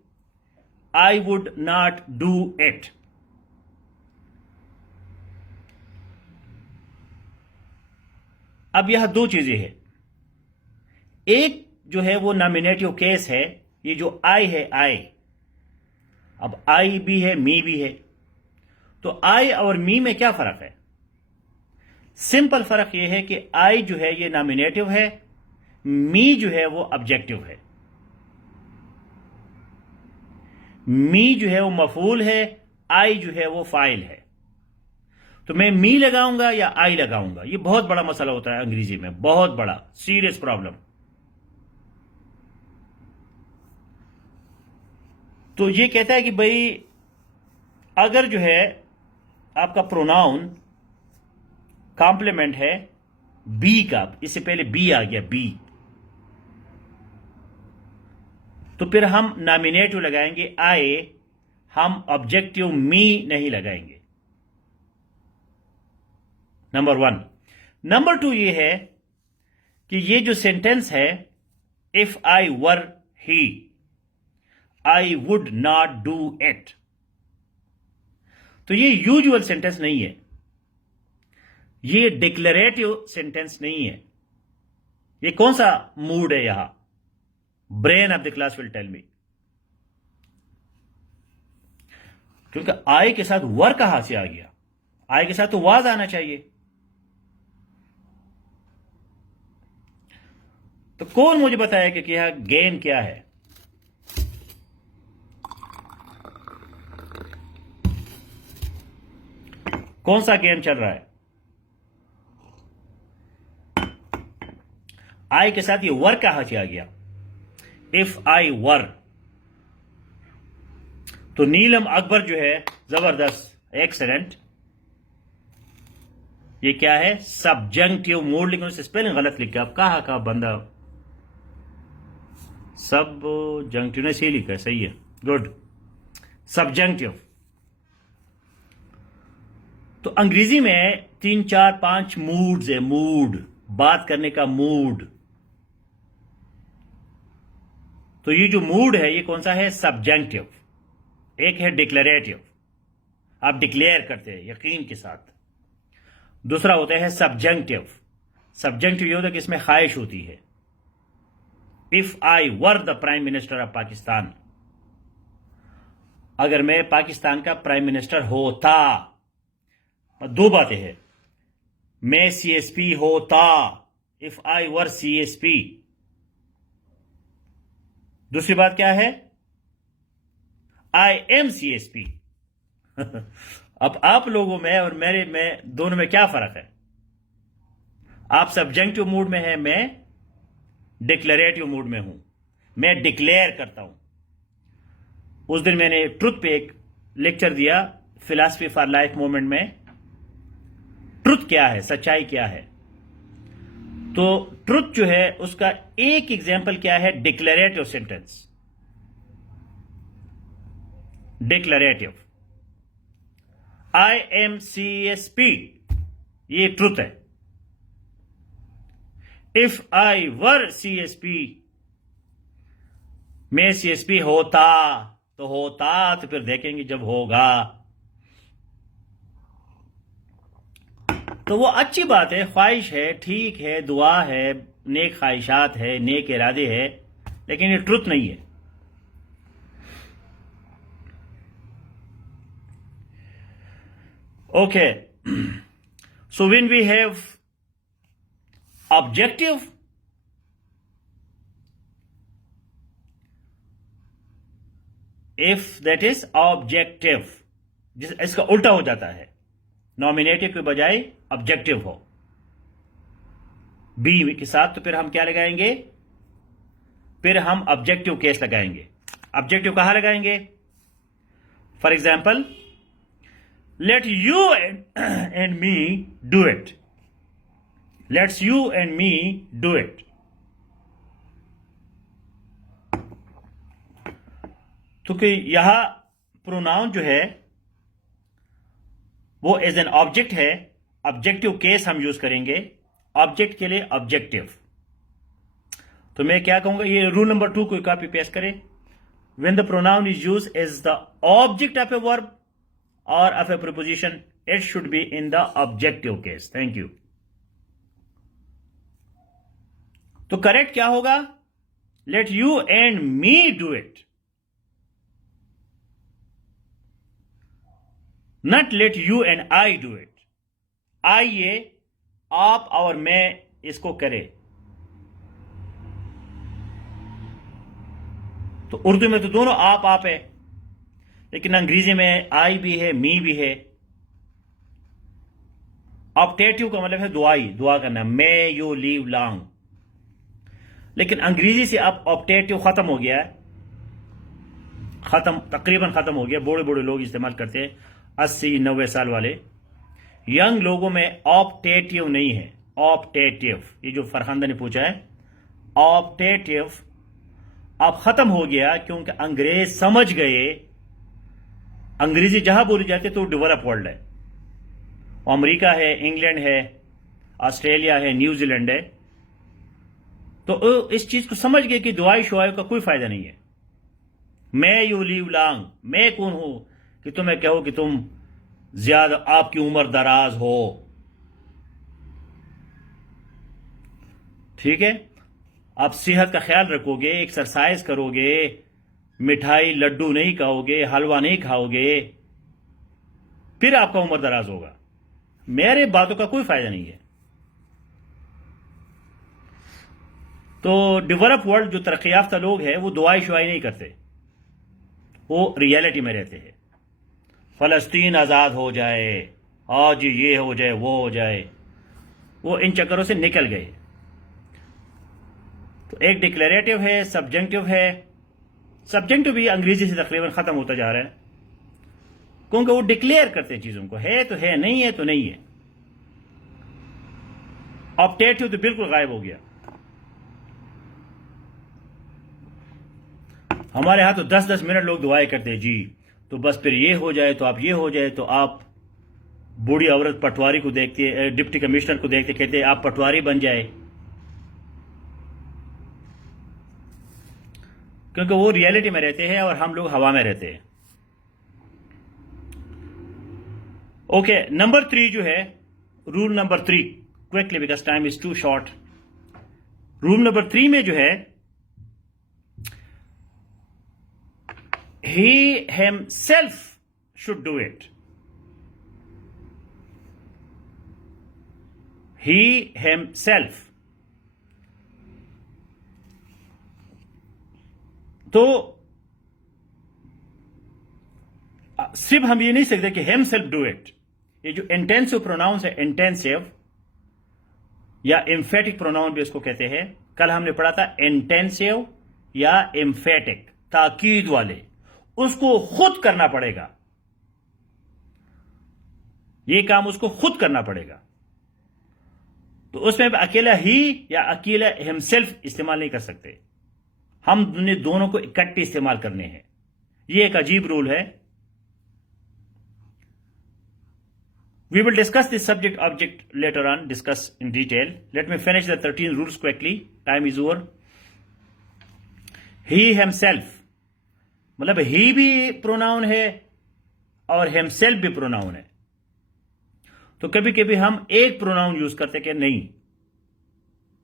I would not do it. अब यह 2 चीजें हैं। एक जो है वो नॉमिनेटिव केस है, ये जो आई है, आई। अब आई भी है, मी भी है। तो आई और मी में क्या फर्क है? सिंपल फर्क यह है कि आई जो है ये नॉमिनेटिव है, मी जो है वो ऑब्जेक्टिव है। मी जो है वो मफूल है, आई जो है वो फाइल है। तो मैं मी लगाऊंगा या आई लगाऊंगा, ये बहुत बड़ा मसला होता है अंग्रेजी में, बहुत बड़ा सीरियस प्रॉब्लम। तो ये कहता है कि भाई अगर जो है आपका प्रोनाउन कॉम्प्लीमेंट है बी का, इससे पहले बी आ गया, बी, तो फिर हम नॉमिनेटिव लगाएंगे आई, हम ऑब्जेक्टिव मी नहीं लगाएंगे। नंबर 1। नंबर 2 ये है कि ये जो सेंटेंस है, if I were he I would not do it, तो ये यूजुअल सेंटेंस नहीं है, ये डिक्लेरेटिव सेंटेंस नहीं है। ये कौन सा मूड है यहां? Brain of the class will tell me. क्योंकि आई के साथ वर कहां से आ गया? आई के साथ तो वाज आना चाहिए। तो कौन मुझे बताया कि क्या गेन क्या है? कौन सा गेम चल रहा है? आई के साथ ये वर कहां से आ गया? इफ आई वर, तो नीलम अकबर जो है जबरदस्त, एक्सेलेंट। ये क्या है? सब्जेक्टिव मूड, लेकिन उसे स्पेलिंग गलत लिखा। अब कहा बंदा सब्जेक्टिव ने सही लिखा है, सही है, गुड, सब्जेक्टिव। तो अंग्रेजी में 3 4 5 मूड्स है। मूड, बात करने का मूड। तो ये जो मूड है ये कौन सा है? सब्जेक्टिव। एक है डिक्लेरेटिव, आप डिक्लेयर करते हैं यकीन के साथ। दूसरा होता है सब्जेक्टिव। सब्जेक्टिव ये होता है कि इसमें ख्वाहिश होती है। If I were the prime minister of Pakistan, अगर मैं पाकिस्तान का प्राइम मिनिस्टर होता। दो बातें हैं, मैं सीएसपी होता, इफ आई वर सीएसपी। दूसरी बात क्या है? I am CSP. अब आप लोगों में और मेरे में, दोनों में क्या फर्क है? आप सब्जेक्टिव मूड में हैं, मैं डिक्लेरेटिव मूड में हूं। मैं डिक्लेयर करता हूं। उस दिन मैंने ट्रुथ पे एक लेक्चर दिया, फिलॉसफी फॉर लाइफ मूवमेंट में। ट्रुथ क्या है, सच्चाई क्या है? तो ट्रुथ जो है उसका एक एग्जाम्पल क्या है? Declarative sentence. Declarative, I am CSP, ये ट्रुथ है। इफ आई वर सीएसपी, मैं सीएसपी होता, तो होता, तो फिर देखेंगे जब होगा। तो वो अच्छी बात है, ख्वाहिश है, ठीक है, दुआ है, नेक ख्वाहिशात है, नेक इरादे है, लेकिन ये ट्रुथ नहीं है। Okay, so when we have objective, if that is objective, इसका उल्टा हो जाता है, नॉमिनेटिव के बजाय ऑब्जेक्टिव हो बी के साथ, तो फिर हम क्या लगाएंगे? फिर हम ऑब्जेक्टिव केस लगाएंगे। ऑब्जेक्टिव कहां लगाएंगे? For example, late you and me do it. Let's you and me do it. तो कि यहां प्रोनाउन जो है वो एज एन ऑब्जेक्ट है। ऑब्जेक्टिव केस हम यूज करेंगे, ऑब्जेक्ट के लिए ऑब्जेक्टिव। तो मैं क्या कहूंगा, ये रूल नंबर 2 को कॉपी पेस्ट करें। When the pronoun is use as the object of a verb और of a preposition, it should be in the objective case. Thank you. तो करेक्ट क्या होगा? Let you and me do it, not let you and I do it. आइए आप और मैं इसको करें। तो उर्दू में तो दोनों आप है, लेकिन अंग्रेजी में आई भी है, मी भी है। ऑप्टेटिव का मतलब है दुआई, दुआ करना, मे यू लीव लॉन्ग। लेकिन अंग्रेजी से अब ऑप्टेटिव खत्म हो गया है, तकरीबन खत्म हो गया। बूढ़े बूढ़े लोग इस्तेमाल करते हैं, 80-90 साल वाले। यंग लोगों में ऑप्टेटिव नहीं है, ऑप्टेटिव। ये जो फरहानदा ने पूछा है, ऑप्टेटिव अब खत्म हो गया, क्योंकि अंग्रेज समझ गए अंग्रेजी जहां बोली जाती है तो डेवलप वर्ल्ड है। अमेरिका है, इंग्लैंड है, ऑस्ट्रेलिया है, न्यूजीलैंड है। तो इस चीज को समझ गए कि दुआई शुआई का कोई फायदा नहीं है। मैं यू लीव लॉन्ग, मैं कौन हूं कि तुम्हें कहो कि तुम ज्यादा, आपकी उम्र दराज हो। ठीक है, आप सेहत का ख्याल रखोगे, एक्सरसाइज करोगे, मिठाई लड्डू नहीं खाओगे, हलवा नहीं खाओगे, फिर आपका उम्र दराज होगा। मेरे बातों का कोई फायदा नहीं है। तो डेवलप वर्ल्ड, जो तरक्की याफ्ता लोग हैं, वो दुआई शुआई नहीं करते, वो रियलिटी में रहते हैं। फलस्तीन आजाद हो जाए, आज ये हो जाए वो हो जाए, वो इन चक्करों से निकल गए। तो एक डिक्लेरेटिव है, सब्जेक्टिव है। सब्जेक्टिव भी अंग्रेजी से तकरीबन खत्म होता जा रहा है, क्योंकि वो डिक्लेयर करते हैं चीजों को, है तो है, नहीं है तो नहीं है। ऑप्टेटिव तो बिल्कुल गायब हो गया। हमारे यहां तो 10-10 मिनट लोग दुआएं करते हैं जी, तो बस फिर ये हो जाए तो आप, ये हो जाए तो आप। बूढ़ी औरत पटवारी को देखती है, डिप्टी कमिश्नर को देखते कहते हैं आप पटवारी बन जाए, क्योंकि वो रियलिटी में रहते हैं और हम लोग हवा में रहते हैं। ओके, नंबर 3 जो है, rule number 3, quickly because time is too short. Rule number 3 में जो है, he himself should do it. He himself. तो सिर्फ हम ये नहीं सकते कि himself do it। ये जो इंटेंसिव प्रोनाउंस है, इंटेंसिव या एम्फेटिक प्रोनाउन भी इसको कहते हैं। कल हमने पढ़ा था इंटेंसिव या एम्फेटिक, ताकीद वाले, उसको खुद करना पड़ेगा। ये काम उसको खुद करना पड़ेगा। तो उसमें अकेला ही या अकेला हिमसेल्फ इस्तेमाल नहीं कर सकते, हम दोनों को इकट्ठे इस्तेमाल करने हैं। ये एक अजीब रूल है। We will discuss this subject object later on, discuss in detail. Let me finish the 13 rules quickly. Time is over. He himself, मतलब ही भी प्रोनाउन है और हिमसेल्फ भी प्रोनाउन है। तो कभी कभी हम एक प्रोनाउन यूज करते कि नहीं,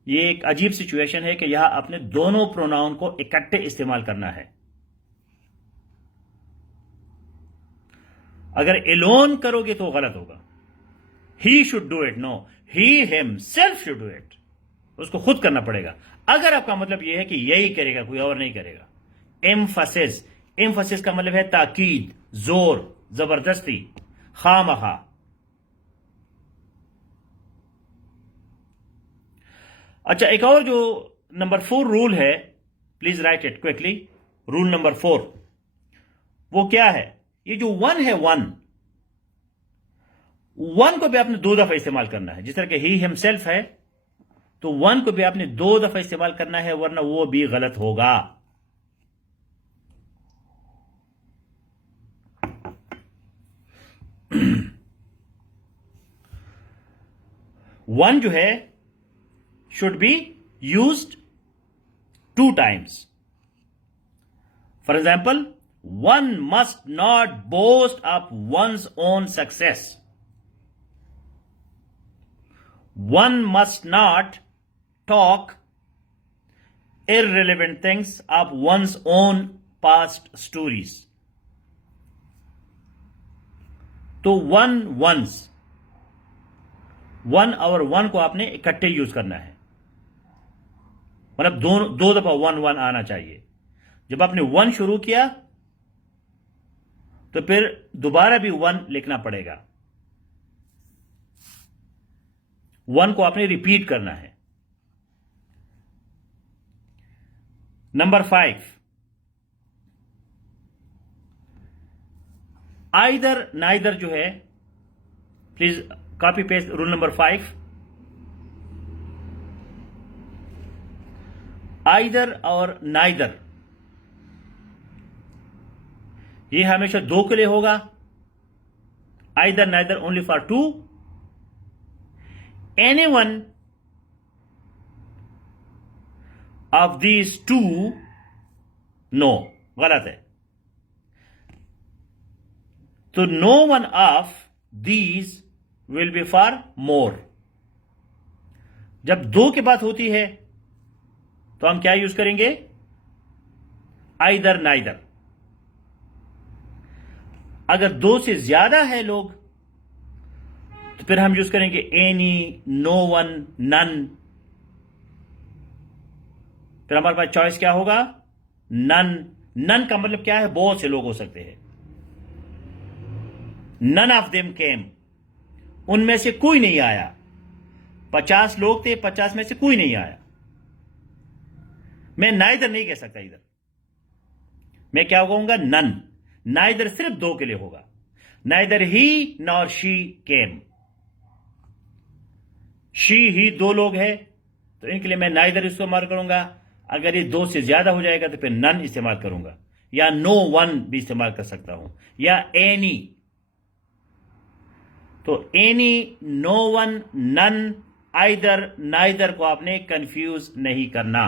ये एक अजीब सिचुएशन है कि यहां अपने दोनों प्रोनाउन को इकट्ठे इस्तेमाल करना है। अगर एलोन करोगे तो गलत होगा। He should do it, no, he himself should do it, उसको खुद करना पड़ेगा। अगर आपका मतलब यह है कि यही करेगा, कोई और नहीं करेगा। एम्फसिस, एम्फसिस का मतलब है ताकीद, जोर, जबरदस्ती, खामखा। अच्छा, एक और जो नंबर 4 रूल है, please write it quickly. Rule number 4 वो क्या है? ये जो 1 है, 1 को भी आपने 2 दफा इस्तेमाल करना है। जिस तरह के ही हिमसेल्फ है, तो 1 को भी आपने 2 दफा इस्तेमाल करना है, वरना वो भी गलत होगा। वन जो है should be used 2 times. For example, one must not boast of one's own success. One must not talk irrelevant things of one's own past stories. तो वंस, 1 और 1 को आपने इकट्ठे यूज करना है, मतलब 2 दफा 1 आना चाहिए। जब आपने 1 शुरू किया तो फिर दोबारा भी 1 लिखना पड़ेगा। 1 को आपने रिपीट करना है। नंबर 5, आइदर नाइदर जो है, please copy paste rule number 5। Either और नाइदर, ये हमेशा 2 के लिए होगा। Either neither only for 2। Anyone of these 2, no, गलत है। तो no one of these will be for more. जब 2 की बात होती है तो हम क्या यूज करेंगे? Either neither. अगर 2 से ज्यादा है लोग तो फिर हम यूज करेंगे एनी, नो वन, नन। फिर हमारे पास चॉइस क्या होगा? नन। नन का मतलब क्या है? बहुत से लोग हो सकते हैं। नन ऑफ देम केम, उनमें से कोई नहीं आया। 50 लोग थे, 50 में से कोई नहीं आया। मैं नाइदर नहीं कह सकता इधर, मैं क्या कहूंगा? नन। नाइदर सिर्फ दो के लिए होगा, neither he nor she came. She he दो लोग है, तो इनके लिए मैं नाइदर इस्तेमाल करूंगा। अगर ये दो से ज्यादा हो जाएगा तो फिर नन इस्तेमाल करूंगा, या नो वन भी इस्तेमाल कर सकता हूं, या एनी। तो any, no one, none, either, neither को आपने कंफ्यूज नहीं करना।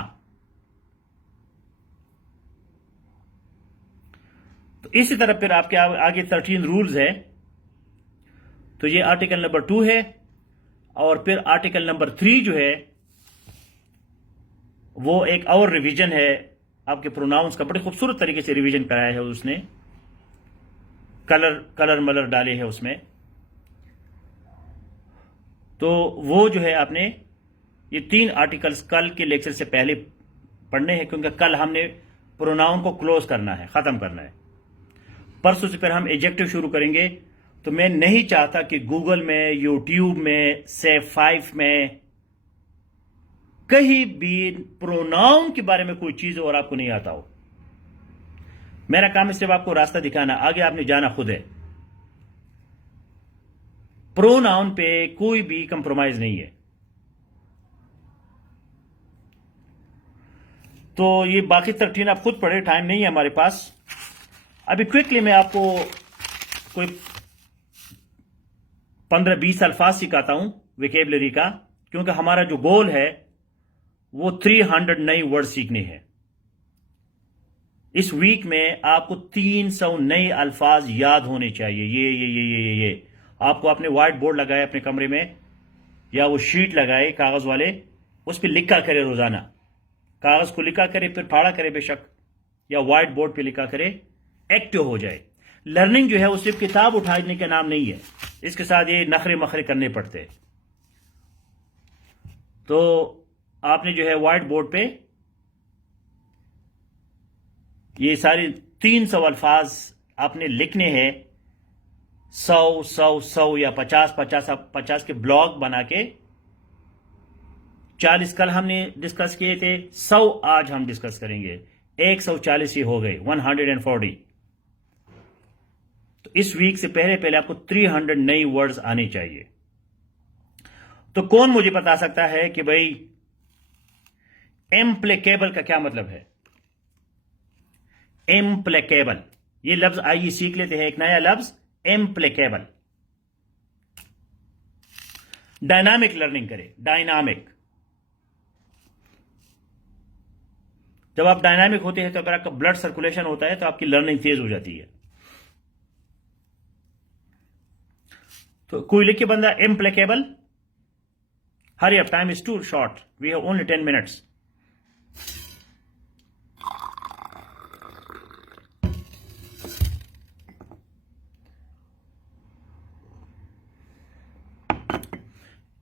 तो इसी तरह फिर आपके आगे 13 रूल्स है। तो ये आर्टिकल नंबर 2 है, और फिर आर्टिकल नंबर 3 जो है वो एक और रिवीजन है। आपके प्रोनाउंस का बड़े खूबसूरत तरीके से रिवीजन कराया है उसने, कलर मलर डाले हैं उसमें। तो वो जो है आपने ये 3 आर्टिकल्स कल के लेक्चर से पहले पढ़ने हैं, क्योंकि कल हमने प्रोनाउन को क्लोज करना है, खत्म करना है। परसों से फिर हम एडजेक्टिव शुरू करेंगे। तो मैं नहीं चाहता कि गूगल में, यूट्यूब में, सेफ 5 में कहीं भी प्रोनाउन के बारे में कोई चीज और आपको नहीं आता हो। मेरा काम है सिर्फ आपको रास्ता दिखाना, आगे आपने जाना खुद है। प्रोनाउन पे कोई भी कंप्रोमाइज नहीं है। तो ये बाकी 13 आप खुद पढ़े, टाइम नहीं है हमारे पास। अभी क्विकली मैं आपको कोई 15-20 अल्फाज सिखाता हूं विकेबलरी का, क्योंकि हमारा जो गोल है वो 300 नए वर्ड सीखने हैं। इस वीक में आपको 300 नए अल्फाज याद होने चाहिए। ये आपको अपने व्हाइट बोर्ड लगाए अपने कमरे में, या वो शीट लगाए कागज वाले, उस पर लिखा करे रोजाना। कागज को लिखा करे, फिर फाड़ा करे बेशक, या व्हाइट बोर्ड पे लिखा करे, एक्टिव हो जाए। लर्निंग जो है वो सिर्फ किताब उठाने का नाम नहीं है, इसके साथ ये नखरे मखरे करने पड़ते हैं। तो आपने जो है व्हाइट बोर्ड पे ये सारे 300 अल्फाज आपने लिखने हैं। 100 या 50 के ब्लॉग बना के। 40 कल हमने डिस्कस किए थे, 100 आज हम डिस्कस करेंगे। 140 ही हो गए, 140। तो इस वीक से पहले आपको 300 नई वर्ड्स आने चाहिए। तो कौन मुझे बता सकता है कि भाई इम्प्लेकेबल का क्या मतलब है? इम्प्लेकेबल, ये लफ्ज आइए सीख लेते हैं, एक नया लफ्ज इम्प्लेकेबल। डायनामिक लर्निंग करें, डायनामिक। जब आप डायनामिक होते हैं तो अगर आपका ब्लड सर्कुलेशन होता है तो आपकी लर्निंग तेज हो जाती है। तो कोई लिखे बंदा implacable. Hurry up, time is too short, we have only 10 minutes.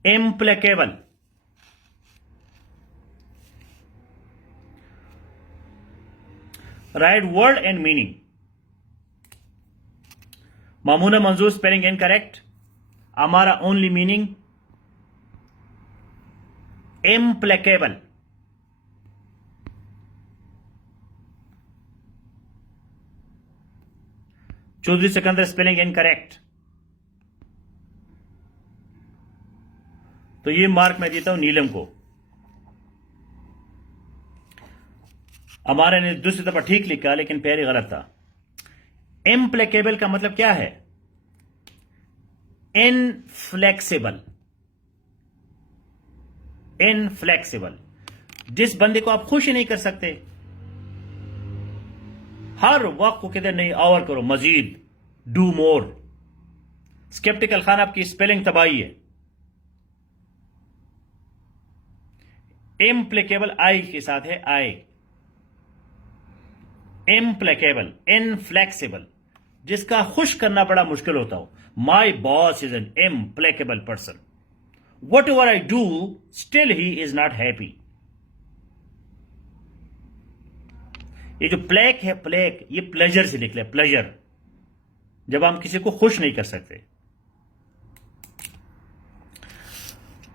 implacable, write word and meaning. Mamuna Manzoor spelling incorrect. Amara only meaning implacable. Chaudhary Sikandar spelling incorrect. तो ये मार्क मैं देता हूं नीलम को। हमारे ने दूसरी दफा ठीक लिखा लेकिन पहले गलत था। इम्प्लेकेबल का मतलब क्या है? इनफ्लेक्सिबल। इनफ्लेक्सिबल, जिस बंदे को आप खुश ही नहीं कर सकते, हर वक्त को कहते नहीं और करो, मजीद, डू मोर। स्केप्टिकल खान आपकी स्पेलिंग तबाही है। इम्प्लेकेबल आई के साथ है, आई। इम्प्लेकेबल, इनफ्लेक्सिबल, जिसका खुश करना बड़ा मुश्किल होता हो। My boss is an implacable person, what ever I do still he is not happy. ये जो प्लेक है, प्लेक, ये प्लेजर से निकले, प्लेजर, जब हम किसी को खुश नहीं कर सकते।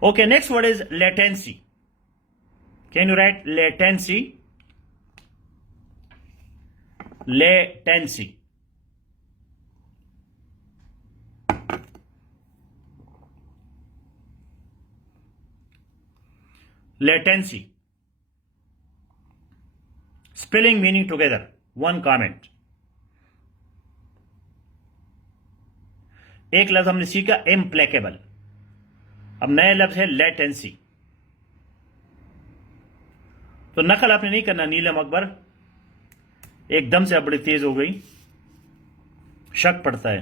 Okay, next word is latency. Can you write latency? Latency. Latency. Spelling meaning together. One comment. एक लफ्ज हमने सीखा इम्प्लेकेबल. अब नया लफ्ज है लेटेंसी. तो नकल आपने नहीं करना. नीलम अकबर एकदम से अब बड़ी तेज हो गई. शक पड़ता है.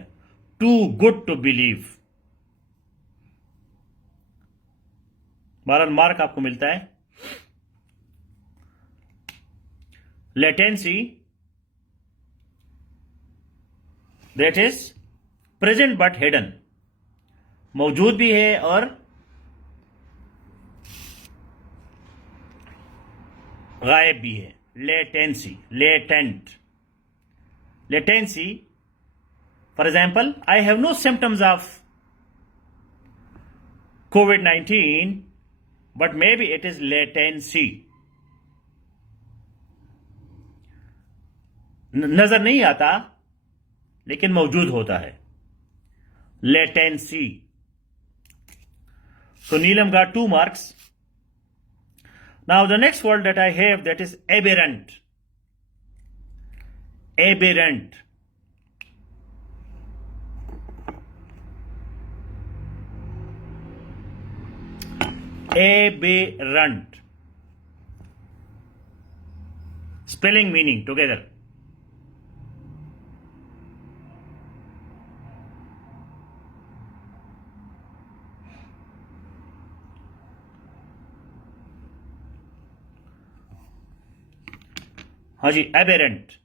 Too good to believe. 12 mark आपको मिलता है. Latency, that is present but hidden. मौजूद भी है और गायब भी है. Latency, latent. Latency, for example, I have no symptoms of COVID-19, but maybe it is latency. नजर नहीं आता लेकिन मौजूद होता है. Latency. So Neelam got 2 marks. Now the next word that I have, that is aberrant. Aberrant. Aberrant. Spelling meaning together. हाँ जी, aberrant.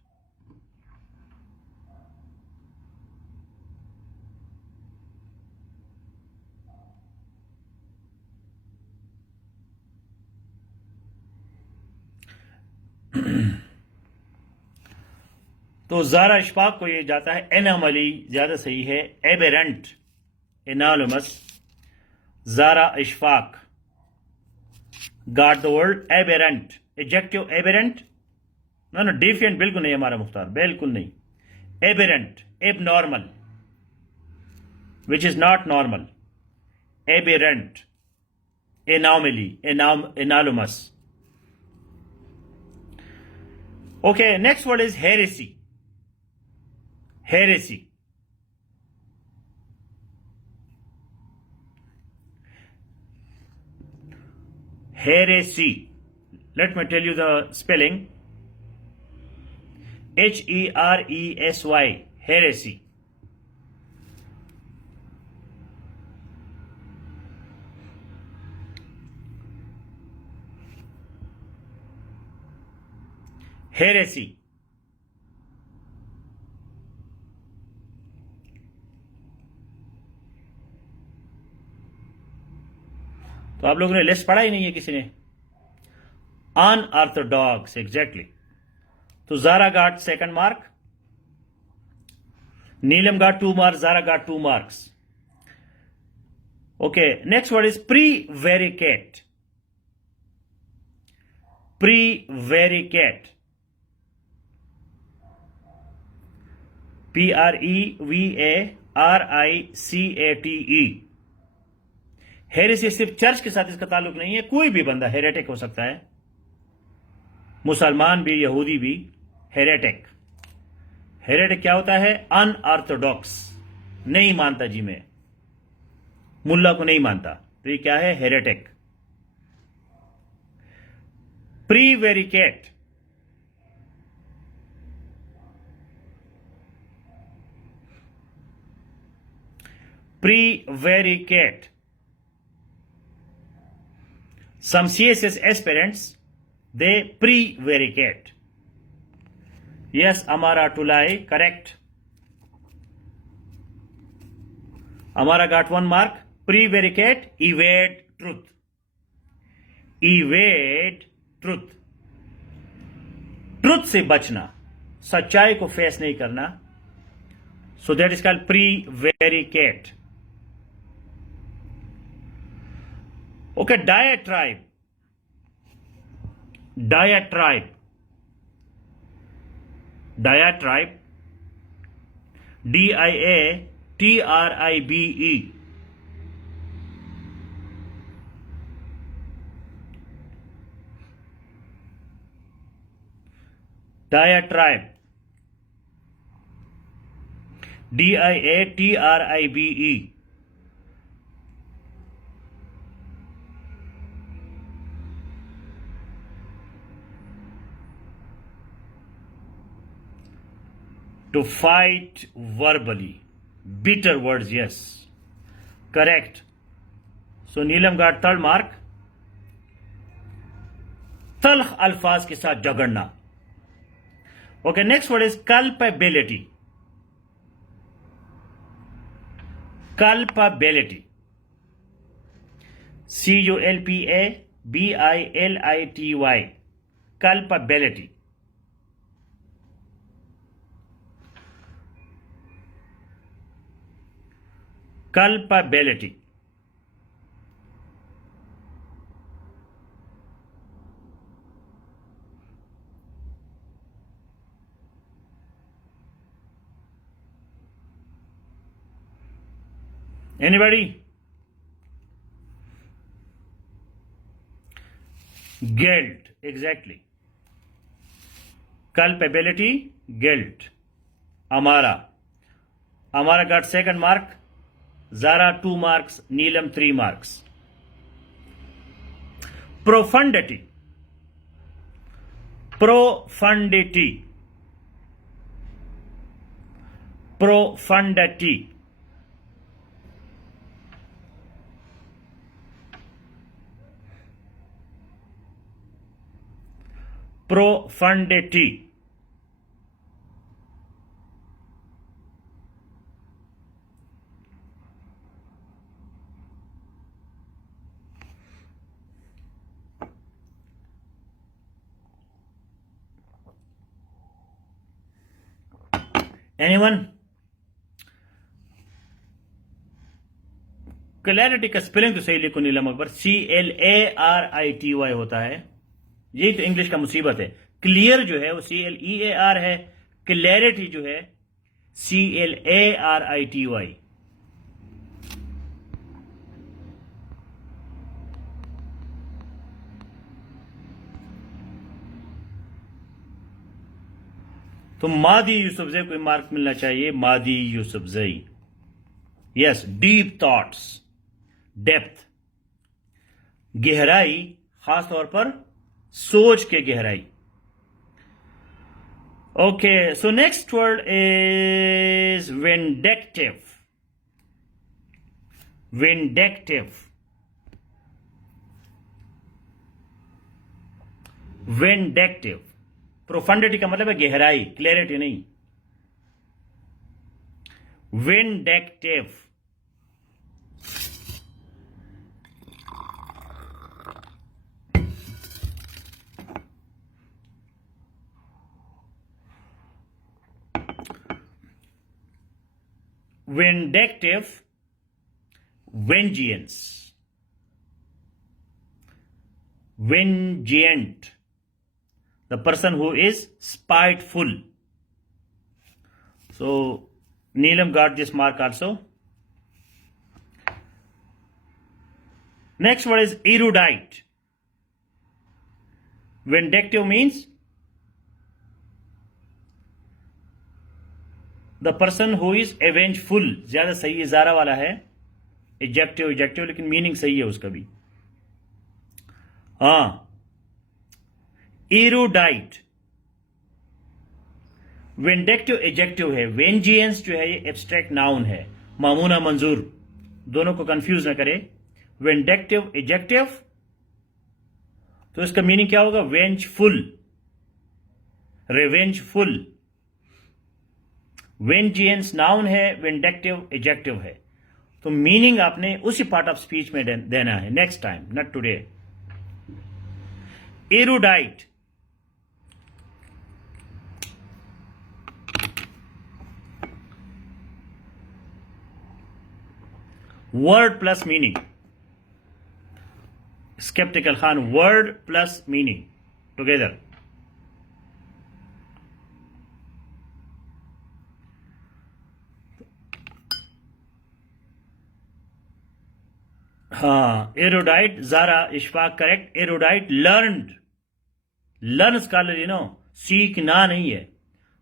तो ज़ारा इशफाक को ये जाता है. एनोमली ज्यादा सही है. Aberrant, anomalous. Zara Ishfaq got the word aberrant. Adjective aberrant. No defiant बिल्कुल नहीं हमारा मुख्तार, बिल्कुल नहीं. Aberrant, abnormal, which is not normal. Aberrant, anomaly, anomalous. Okay, next word is heresy. Heresy. Heresy. Let me tell you the spelling. Heresy. Heresy. Heresy. तो आप लोगों ने list पढ़ा ही नहीं है किसी ने. Unorthodox, exactly. तो Zara got 2nd mark. Neelam got 2 marks. Zara got 2 marks. Okay, next word is prevaricate. Prevaricate. PREVARICATE. Heresy सिर्फ चर्च के साथ इसका ताल्लुक नहीं है. कोई भी बंदा हेरेटिक हो सकता है. मुसलमान भी, यहूदी भी. हेरेटिक. हेरेटिक क्या होता है? अनऑर्थोडॉक्स. नहीं मानता जी मैं, मुल्ला को नहीं मानता. तो ये क्या है? Heretic. Prevaricate. Prevaricate. Some CSS aspirants, they prevaricate. Yes, Amara to lie, correct. Amara got 1 mark. Prevaricate, evade truth. Evade truth. Truth से बचना, सच्चाई को फेस नहीं करना. So that is called prevaricate. Okay, diatribe. Diatribe. Diatribe. DIATRIBE. Diatribe. DIATRIBE. To fight verbally. Bitter words, yes. Correct. So Neelam got third mark. तल्ख अल्फाज के साथ झगड़ना. Okay, next word is culpability. Culpability. CULPABILITY. Culpability. Culpability. Anybody? Guilt. Exactly. Culpability, guilt. Amara. Amara got second mark. Zara 2 marks. Neelam 3 marks. Profundity. Profundity. Profundity. Profundity. Anyone? Clarity का spelling तो सही लिखो नीलम Akbar. CLARITY होता है. यही तो English का मुसीबत है. क्लियर जो है वो CLEAR है. क्लैरिटी जो है CLARITY. तो मादी यूसुफजई को मार्क मिलना चाहिए. Madi Yousafzai. Yes. Deep thoughts. Depth. गहराई. खास तौर पर सोच के गहराई. Okay, so next word is vindictive. Vindictive. Vindictive. Profundity का मतलब है गहराई, क्लैरिटी नहीं. विंडेक्टिव. Vindictive. Vengeance. Vengeant. The person who is spiteful. So Neelam got this mark also. Next word is erudite. Vindictive means the person who is avengeful. ज्यादा सही है, ज़ारा वाला है. एजेक्टिव लेकिन मीनिंग सही है उसका भी. हाँ. एरोडाइट. विंडेक्टिव एजेक्टिव है. वेंजियंस जो है ये एब्स्ट्रैक्ट नाउन है. मामूना मंजूर दोनों को कंफ्यूज ना करे. विंडेक्टिव एजेक्टिव तो इसका मीनिंग क्या होगा? Vengeful, revengeful. वेंजियंस नाउन है, विंडेक्टिव एजेक्टिव है. तो मीनिंग आपने उसी पार्ट ऑफ स्पीच में देना है. Next time, not today. Erudite. Word plus meaning. Skeptical Khan, word plus meaning together. हाँ, erudite, Zara, Ishfaq, correct. Erudite, learned. Learn scholar, सीखना नहीं है,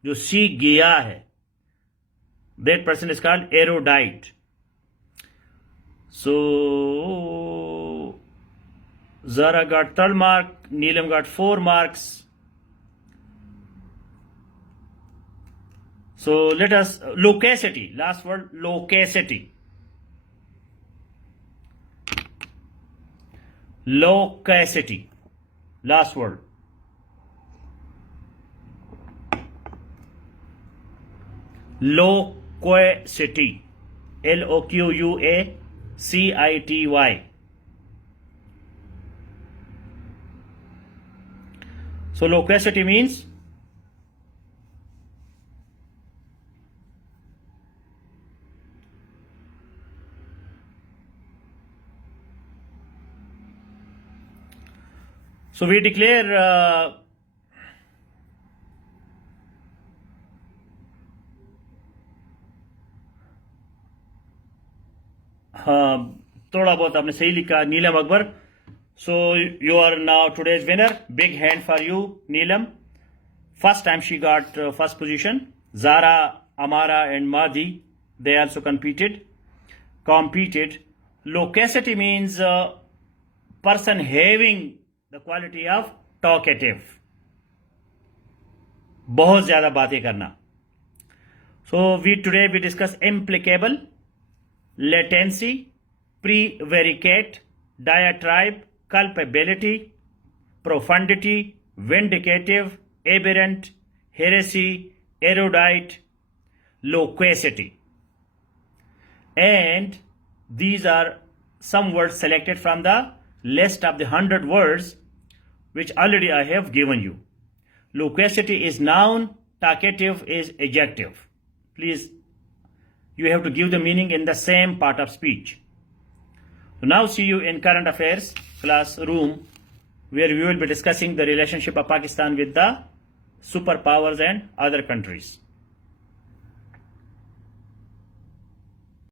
जो सीख गया है. That person is called erudite. So, Zara got 3rd mark, Neelam got 4 marks. So let us, loquacity, last word, loquacity. Loquacity, last word. Loquacity, Loquacity. So loquacity means so we declare हाँ, थोड़ा बहुत आपने सही लिखा, नीलम Akbar. So you are now today's winner. Big hand for you, Neelam. First time she got first position. Zara, Amara and Madhi, they also competed. Loquacity means person having the quality of talkative. बहुत ज़्यादा बातें करना. So today we discuss implicable, latency, prevaricate, diatribe, culpability, profundity, vindicative, aberrant, heresy, erudite, loquacity. And these are some words selected from the list of the 100 words which already I have given you. Loquacity is noun, talkative is adjective. Please, you have to give the meaning in the same part of speech. So now see you in current affairs classroom, where we will be discussing the relationship of Pakistan with the superpowers and other countries.